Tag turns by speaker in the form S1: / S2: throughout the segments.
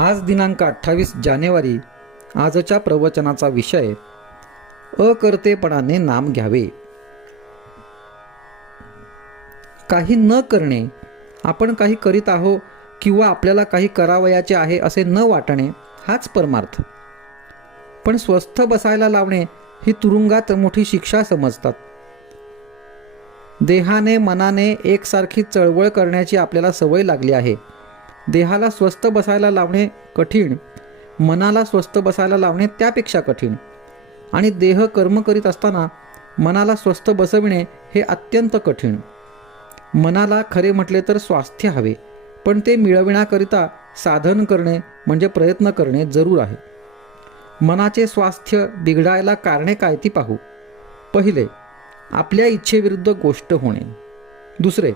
S1: आज दिनांक अठ्ठावीस जानेवारी आजच्या प्रवचनाचा विषय अकर्तेपणाने नाम घ्यावे. काही न करणे आपण काही करीत आहो किंवा आपल्याला काही करावयाचे आहे असे न वाटणे हाच परमार्थ. पण स्वस्थ बसायला लावणे ही तुरुंगात मोठी शिक्षा समजतात. देहाने मनाने एकसारखी चळवळ करण्याची आपल्याला सवय लागली आहे. देहाला स्वस्थ बसायला लावणे कठीण मनाला स्वस्थ बसायला लावणे त्यापेक्षा कठीण. आणि देह कर्म करीत असताना मनाला स्वस्थ बसविणे हे अत्यंत कठीण. मनाला खरे म्हटले तर स्वास्थ्य हवे पण ते मिळविण्याकरिता साधन करणे म्हणजे प्रयत्न करणे जरूर आहे. मनाचे स्वास्थ्य बिघडायला कारणे काय ती पाहू. पहिले आपल्या इच्छेविरुद्ध गोष्ट होणे. दुसरे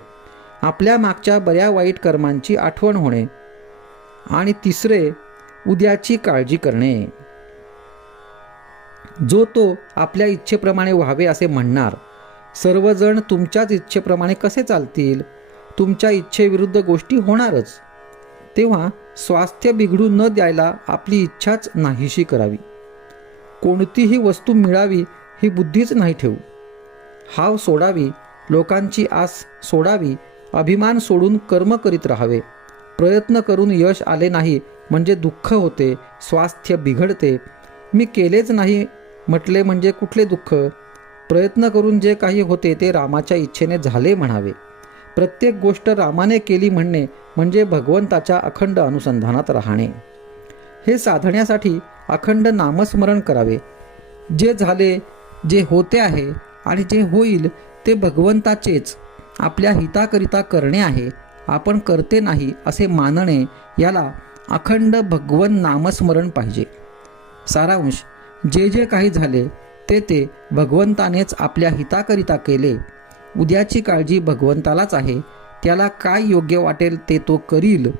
S1: आपल्या मागच्या बऱ्या वाईट कर्मांची आठवण होणे आणि तिसरे उद्याची काळजी करणे. जो तो आपल्या इच्छेप्रमाणे व्हावे असे म्हणणार सर्वजण तुमच्याच इच्छेप्रमाणे कसे चालतील? तुमच्या इच्छेविरुद्ध गोष्टी होणारच. तेव्हा स्वास्थ्य बिघडू न द्यायला आपली इच्छाच नाहीशी करावी. कोणतीही वस्तू मिळावी ही बुद्धीच नाही ठेवू. हाव सोडावी लोकांची आस सोडावी अभिमान सोडून कर्म करीत राहावे. प्रयत्न करून यश आले नाही म्हणजे दुःख होते स्वास्थ्य बिघडते. मी केलेच नाही म्हटले म्हणजे कुठले दुःख? प्रयत्न करून जे काही होते ते रामाच्या इच्छेने झाले म्हणावे. प्रत्येक गोष्ट रामाने केली म्हणणे म्हणजे भगवंताच्या अखंड अनुसंधानात राहणे. हे साधण्यासाठी अखंड नामस्मरण करावे. जे झाले जे होते आहे आणि जे होईल ते भगवंताचेच. आपल्या हिताकरिता करणे आहे आपण करते नाही असे मानणे याला अखंड भगवन नामस्मरण पाहिजे. सारांश जे जे काही झाले ते ते भगवंतानेच आपल्या हिताकरिता केले. उद्याची काळजी भगवंतालाच आहे त्याला काय योग्य वाटेल ते तो करील.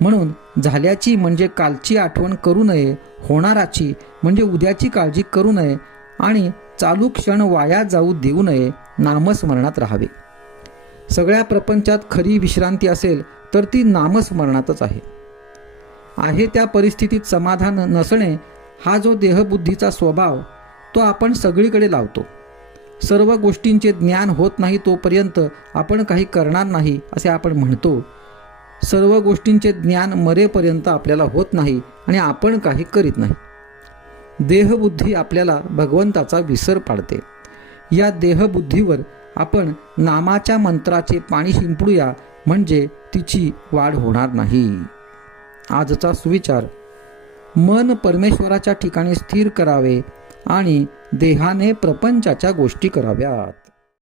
S1: म्हणून झाल्याची म्हणजे कालची आठवण करू नये होणाराची म्हणजे उद्याची काळजी करू नये आणि चालू क्षण वाया जाऊ देऊ नये नामस्मरणात राहावे. सगळ्या प्रपंचात खरी विश्रांती असेल तर ती नामस्मरणातच आहे. आहे त्या परिस्थितीत समाधान नसणे हा जो देहबुद्धीचा स्वभाव तो आपण सगळीकडे लावतो. सर्व गोष्टींचे ज्ञान होत नाही तोपर्यंत आपण काही करणार नाही असे आपण म्हणतो. सर्व गोष्टींचे ज्ञान मरेपर्यंत आपल्याला होत नाही आणि आपण काही करीत नाही. देहबुद्धी आपल्याला भगवंताचा विसर पाडते. या देहबुद्धीवर आपण नामाच्या मंत्राचे पाणी शिंपडूया म्हणजे तिची वाढ होणार नाही. आजचा सुविचार. मन परमेश्वराच्या ठिकाणी स्थिर करावे आणि देहाने प्रपंचाच्या गोष्टी कराव्यात.